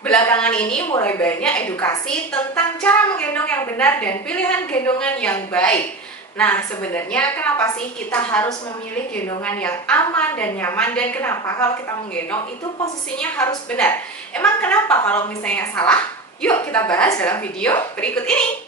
Belakangan ini mulai banyak edukasi tentang cara menggendong yang benar dan pilihan gendongan yang baik. Nah, sebenarnya kenapa sih kita harus memilih gendongan yang aman dan nyaman, dan kenapa kalau kita menggendong itu posisinya harus benar? Emang kenapa kalau misalnya salah? Yuk kita bahas dalam video berikut ini.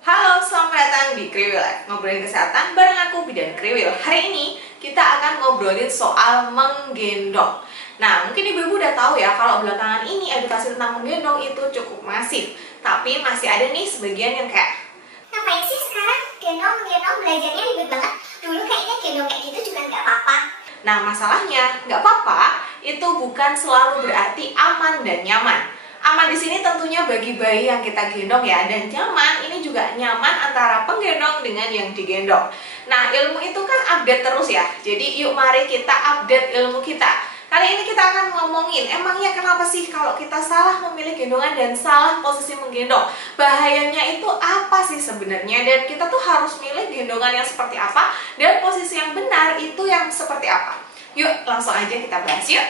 Halo, selamat datang di Kriwil Life, ngobrolin kesehatan bareng aku Bidan Kriwil. Hari ini kita akan ngobrolin soal menggendong. Nah, mungkin ibu-ibu udah tahu ya kalau belakangan ini edukasi tentang menggendong itu cukup masif. Tapi masih ada nih sebagian yang kayak, ngapain sih sekarang gendong belajarnya ribet banget. Dulu kayaknya gendong kayak gitu juga nggak apa-apa. Nah, masalahnya nggak apa-apa itu bukan selalu berarti aman dan nyaman. Aman di sini tentunya bagi bayi yang kita gendong ya, dan nyaman ini juga nyaman antara penggendong dengan yang digendong. Nah, ilmu itu kan update terus ya. Jadi yuk mari kita update ilmu kita. Kali ini kita akan ngomongin emangnya kenapa sih kalau kita salah memilih gendongan dan salah posisi menggendong. Bahayanya itu apa sih sebenarnya, dan kita tuh harus milih gendongan yang seperti apa dan posisi yang benar itu yang seperti apa. Yuk langsung aja kita bahas yuk.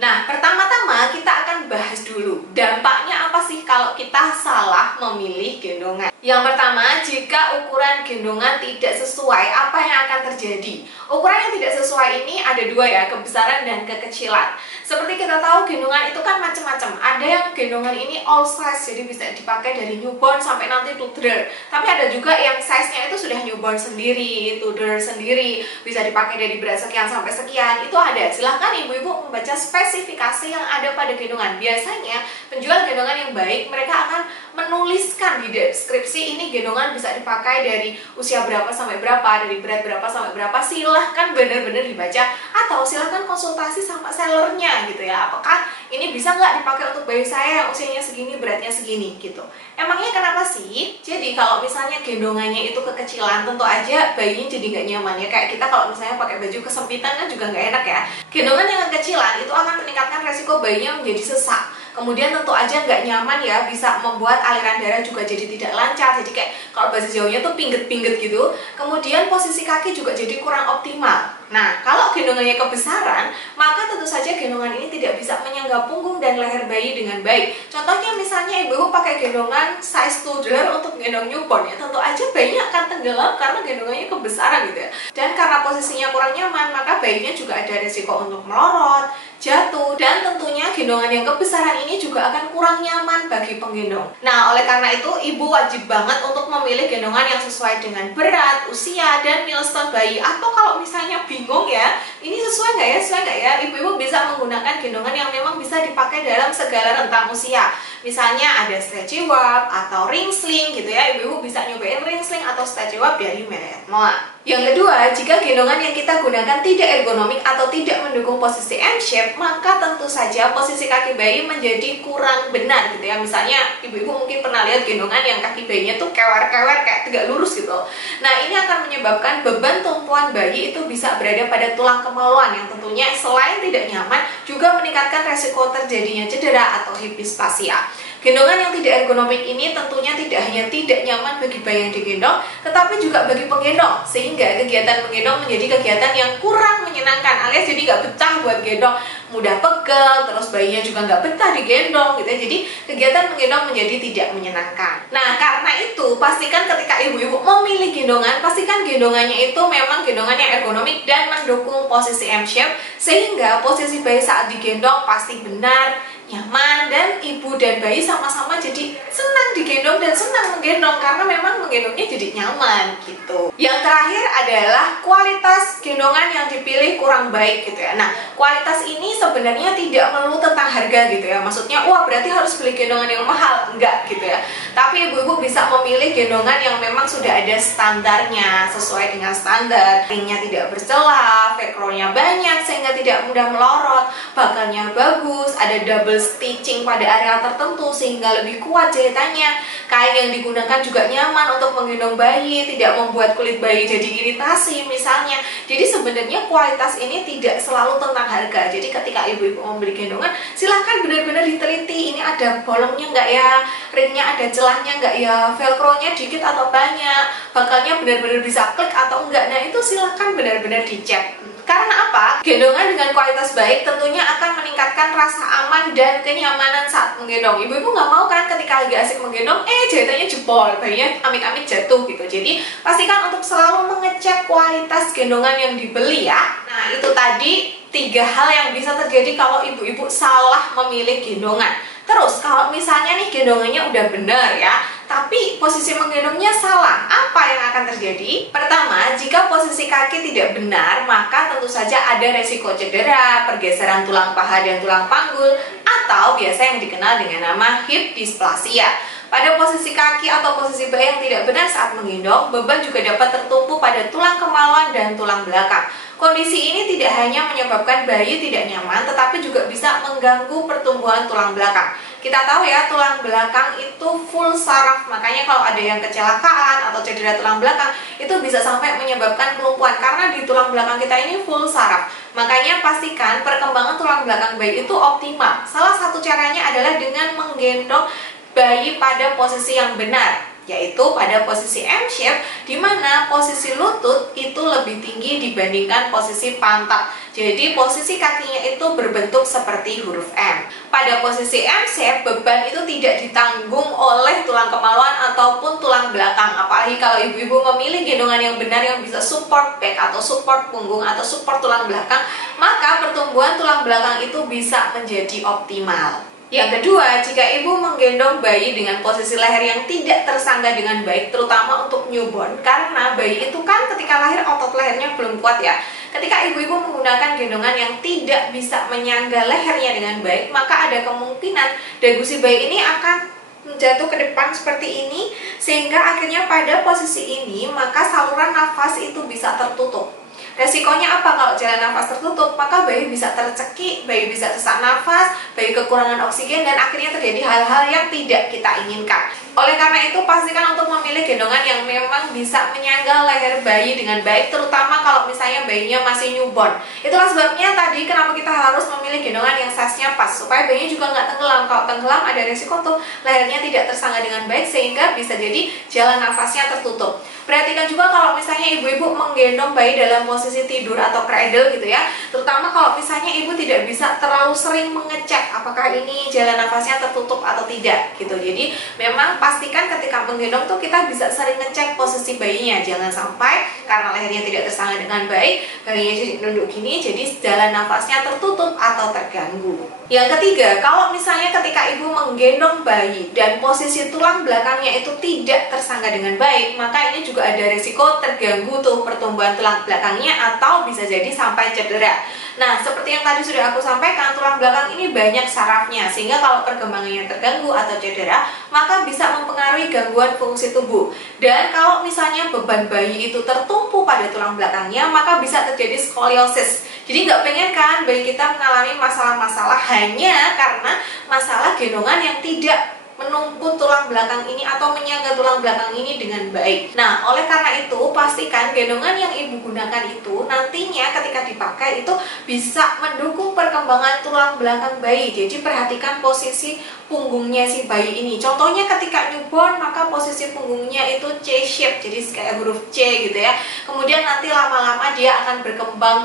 Nah, pertama-tama kita akan bahas dulu dampaknya apa sih kalau kita salah memilih gendongan. Yang pertama, jika ukuran gendongan tidak sesuai, apa yang akan terjadi? Ukuran yang tidak sesuai ini ada dua ya, kebesaran dan kekecilan. Seperti kita tahu gendongan itu kan macam-macam. Ada yang gendongan ini all size, jadi bisa dipakai dari newborn sampai nanti toddler. Tapi ada juga yang size-nya itu sudah newborn sendiri, toddler sendiri, bisa dipakai dari berat sekian sampai sekian. Itu ada. Silahkan ibu-ibu membaca spesifikasi yang ada pada gendongan. Biasanya penjual gendongan yang baik, mereka akan menuliskan di deskripsi ini gendongan bisa dipakai dari usia berapa sampai berapa, dari berat berapa sampai berapa. Silahkan benar-benar dibaca, atau silahkan konsultasi sama sellernya gitu ya, apakah ini bisa nggak dipakai untuk bayi saya yang usianya segini, beratnya segini gitu. Emangnya kenapa sih? Jadi kalau misalnya gendongannya itu kekecilan, tentu aja bayinya jadi nggak nyaman ya. Kayak kita kalau misalnya pakai baju kesempitan kan juga nggak enak ya. Gendongan yang kekecilan itu akan meningkatkan resiko bayinya menjadi sesak. Kemudian tentu aja nggak nyaman ya, bisa membuat aliran darah juga jadi tidak lancar. Jadi kayak kalau bahasa Jawanya tuh pingget-pingget gitu. Kemudian posisi kaki juga jadi kurang optimal. Nah, kalau gendongannya kebesaran, maka tentu saja gendongan ini tidak bisa menyangga punggung dan leher bayi dengan baik. Contohnya misalnya ibu pakai gendongan size toddler untuk gendong newborn ya, tentu aja bayinya akan tenggelam karena gendongannya kebesaran gitu ya. Dan karena posisinya kurang nyaman, maka bayinya juga ada risiko untuk melorot, jatuh, dan tentunya gendongan yang kebesaran ini juga akan kurang nyaman bagi penggendong. Nah, oleh karena itu ibu wajib banget untuk memilih gendongan yang sesuai dengan berat, usia, dan milestone bayi. Atau kalau misalnya bingung ya, ini sesuai nggak ya, ibu-ibu bisa menggunakan gendongan yang memang bisa dipakai dalam segala rentang usia. Misalnya ada stretchy warp atau ring sling gitu ya, ibu-ibu bisa nyobain ring sling atau stretchy warp dari Merek Moa. Yang kedua, jika gendongan yang kita gunakan tidak ergonomik atau tidak mendukung posisi M-shape, maka tentu saja posisi kaki bayi menjadi kurang benar gitu ya. Misalnya ibu-ibu mungkin pernah lihat gendongan yang kaki bayinya tuh kewer-kewer kayak tegak lurus gitu. Nah, ini akan menyebabkan beban tumpuan bayi itu bisa berada pada tulang kemaluan, yang tentunya selain tidak nyaman juga meningkatkan resiko terjadinya cedera atau hipispasia. Gendongan yang tidak ergonomik ini tentunya tidak hanya tidak nyaman bagi bayi yang digendong, tetapi juga bagi penggendong, sehingga kegiatan menggendong menjadi kegiatan yang kurang menyenangkan, alias jadi nggak betah buat gendong, mudah pegel, terus bayinya juga nggak betah digendong gitu ya. Jadi kegiatan menggendong menjadi tidak menyenangkan. Nah, karena itu pastikan ketika ibu-ibu memilih gendongan, pastikan gendongannya itu memang gendongan yang ergonomik dan mendukung posisi M-shape, sehingga posisi bayi saat digendong pasti benar, nyaman, dan ibu dan bayi sama-sama jadi senang digendong dan senang menggendong karena memang menggendongnya jadi nyaman gitu. Yang terakhir adalah kualitas gendongan yang dipilih kurang baik gitu ya. Nah, kualitas ini sebenarnya tidak melulu tentang harga gitu ya. Maksudnya, wah berarti harus beli gendongan yang mahal, enggak gitu ya. Tapi ibu-ibu bisa memilih gendongan yang memang sudah ada standarnya, sesuai dengan standar. Ringnya tidak bercelah, velcro-nya banyak sehingga tidak mudah melorot, bakalnya bagus, ada double stitching pada area tertentu sehingga lebih kuat jahitannya. Kain yang digunakan juga nyaman untuk menggendong bayi, tidak membuat kulit bayi jadi iritasi misalnya. Jadi sebenarnya kualitas ini tidak selalu tentang harga. Jadi ketika ibu-ibu membeli gendongan, silahkan benar-benar diteliti, ini ada bolongnya nggak ya, ringnya ada celahnya nggak ya, velcro-nya dikit atau banyak, bakalnya benar-benar bisa klik atau enggak. Nah, itu silahkan benar-benar dicek. Karena apa? Gendongan dengan kualitas baik tentunya akan meningkatkan rasa aman dan kenyamanan saat menggendong. Ibu-ibu nggak mau kan ketika lagi asik menggendong, jahitannya jebol, bayinya amit-amit jatuh gitu. Jadi pastikan untuk selalu mengecek kualitas gendongan yang dibeli ya. Nah, itu tadi 3 hal yang bisa terjadi kalau ibu-ibu salah memilih gendongan. Terus kalau misalnya nih gendongannya udah bener ya, tapi posisi menggendongnya salah, apa yang akan terjadi? Pertama, jika posisi kaki tidak benar, maka tentu saja ada resiko cedera, pergeseran tulang paha dan tulang panggul, atau biasa yang dikenal dengan nama hip dysplasia. Pada posisi kaki atau posisi bayi yang tidak benar saat menggendong, beban juga dapat tertumpu pada tulang kemaluan dan tulang belakang. Kondisi ini tidak hanya menyebabkan bayi tidak nyaman, tetapi juga bisa mengganggu pertumbuhan tulang belakang. Kita tahu ya, tulang belakang itu full saraf, makanya kalau ada yang kecelakaan atau cedera tulang belakang, itu bisa sampai menyebabkan kelumpuhan, karena di tulang belakang kita ini full saraf. Makanya pastikan perkembangan tulang belakang bayi itu optimal. Salah satu caranya adalah dengan menggendong bayi pada posisi yang benar, yaitu pada posisi M-shape, di mana posisi lutut itu lebih tinggi dibandingkan posisi pantat. Jadi posisi kakinya itu berbentuk seperti huruf M. Pada posisi M-shape, beban itu tidak ditanggung oleh tulang kemaluan ataupun tulang belakang. Apalagi kalau ibu-ibu memilih gendongan yang benar yang bisa support back atau support punggung atau support tulang belakang, maka pertumbuhan tulang belakang itu bisa menjadi optimal. Yang kedua, jika ibu menggendong bayi dengan posisi leher yang tidak tersangga dengan baik, terutama untuk newborn, karena bayi itu kan ketika lahir otot lehernya belum kuat ya. Ketika ibu-ibu menggunakan gendongan yang tidak bisa menyangga lehernya dengan baik, maka ada kemungkinan dagu si bayi ini akan jatuh ke depan seperti ini, sehingga akhirnya pada posisi ini maka saluran nafas itu bisa tertutup. Resikonya apa kalau jalan nafas tertutup? Maka bayi bisa tercekik, bayi bisa sesak nafas, bayi kekurangan oksigen, dan akhirnya terjadi hal-hal yang tidak kita inginkan. Oleh karena itu, pastikan untuk memilih gendongan yang memang bisa menyangga leher bayi dengan baik, terutama kalau misalnya bayinya masih newborn. Itulah sebabnya tadi kenapa kita harus memilih gendongan yang size-nya pas, supaya bayinya juga nggak tenggelam. Kalau tenggelam ada resiko tuh lehernya tidak tersangga dengan baik, sehingga bisa jadi jalan nafasnya tertutup. Perhatikan juga kalau misalnya ibu-ibu menggendong bayi dalam posisi tidur atau cradle gitu ya, terutama kalau misalnya ibu tidak bisa terlalu sering mengecek apakah ini jalan nafasnya tertutup atau tidak gitu. Jadi memang pastikan ketika menggendong tuh kita bisa sering ngecek posisi bayinya, jangan sampai karena lehernya tidak tersangga dengan baik, bayinya jadi nunduk gini, jadi jalan nafasnya tertutup atau terganggu. Yang ketiga, kalau misalnya ketika ibu menggendong bayi dan posisi tulang belakangnya itu tidak tersangga dengan baik, maka ini juga ada risiko terganggu tuh pertumbuhan tulang belakangnya atau bisa jadi sampai cedera. Nah, seperti yang tadi sudah aku sampaikan, tulang belakang ini banyak sarafnya, sehingga kalau perkembangannya terganggu atau cedera, maka bisa mempengaruhi gangguan fungsi tubuh. Dan kalau misalnya beban bayi itu tertumpu pada tulang belakangnya, maka bisa terjadi skoliosis. Jadi nggak pengen kan bayi kita mengalami masalah-masalah hanya karena masalah gendongan yang tidak menumpu tulang belakang ini atau menyangga tulang belakang ini dengan baik. Nah, oleh karena itu, pastikan gendongan yang ibu gunakan itu nantinya ketika dipakai itu bisa mendukung perkembangan tulang belakang bayi. Jadi perhatikan posisi punggungnya si bayi ini. Contohnya ketika newborn, maka posisi punggungnya itu C-shape, jadi kayak huruf C gitu ya. Kemudian nanti lama-lama dia akan berkembang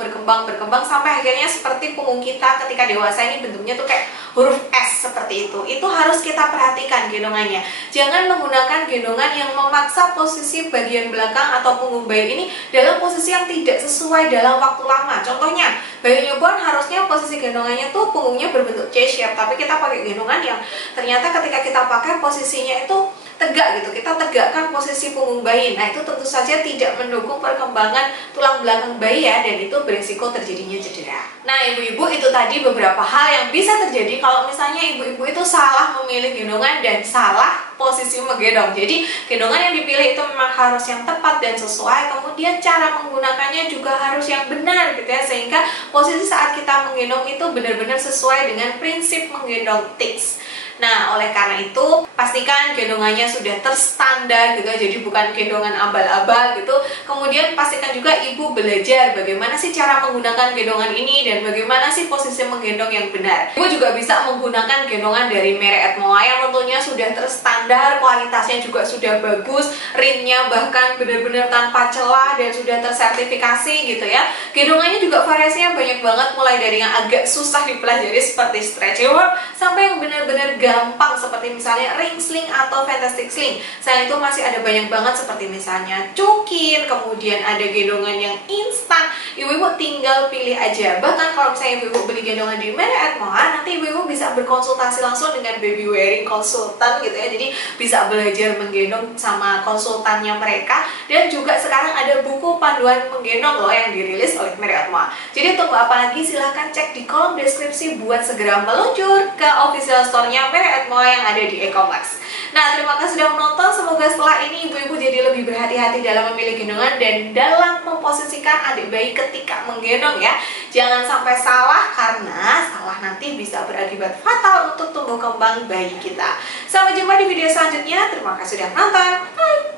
sampai akhirnya seperti punggung kita ketika dewasa ini bentuknya tuh kayak huruf S seperti itu. Itu harus kita perhatikan gendongannya. Jangan menggunakan gendongan yang memaksa posisi bagian belakang atau punggung bayi ini dalam posisi yang tidak sesuai dalam waktu lama. Contohnya, bayi newborn harusnya posisi gendongannya tuh punggungnya berbentuk C-shape, tapi kita pakai gendongan yang ternyata ketika kita pakai posisinya itu tegak gitu, kita tegakkan posisi punggung bayi. Nah, itu tentu saja tidak mendukung perkembangan tulang belakang bayi ya, dan itu berisiko terjadinya cedera. Nah, ibu-ibu, itu tadi beberapa hal yang bisa terjadi kalau misalnya ibu-ibu itu salah memilih gendongan dan salah posisi menggendong. Jadi gendongan yang dipilih itu memang harus yang tepat dan sesuai, kemudian cara menggunakannya juga harus yang benar gitu ya, sehingga posisi saat kita menggendong itu benar-benar sesuai dengan prinsip menggendong TICS. Nah, oleh karena itu pastikan gendongannya sudah terstandar gitu, jadi bukan gendongan abal-abal gitu. Kemudian pastikan juga ibu belajar bagaimana sih cara menggunakan gendongan ini dan bagaimana sih posisi menggendong yang benar. Ibu juga bisa menggunakan gendongan dari merek Atmoa yang tentunya sudah terstandar, kualitasnya juga sudah bagus, ringnya bahkan benar-benar tanpa celah dan sudah tersertifikasi gitu ya. Gendongannya juga variasinya banyak banget, mulai dari yang agak susah dipelajari seperti stretchy work sampai yang benar-benar gampang seperti misalnya ring sling atau fantastic sling. Selain itu masih ada banyak banget seperti misalnya cukir, kemudian ada gendongan yang instan. Ibu-ibu tinggal pilih aja. Bahkan kalau misalnya ibu-ibu beli gendongan di merek Atmoa, nanti ibu-ibu bisa berkonsultasi langsung dengan baby wearing konsultan gitu ya. Jadi bisa belajar menggendong sama konsultannya mereka. Dan juga sekarang ada buku panduan menggendong loh yang dirilis oleh merek Atmoa. Jadi tunggu apa lagi? Silahkan cek di kolom deskripsi buat segera meluncur ke official store-nya merek Atmoa yang ada di e-commerce. Nah, terima kasih sudah menonton. Semoga setelah ini ibu-ibu jadi lebih berhati-hati dalam memilih gendongan dan dalam memposisikan adik bayi ketika menggendong ya. Jangan sampai salah, karena salah nanti bisa berakibat fatal untuk tumbuh kembang bayi kita. Sampai jumpa di video selanjutnya. Terima kasih sudah menonton. Bye!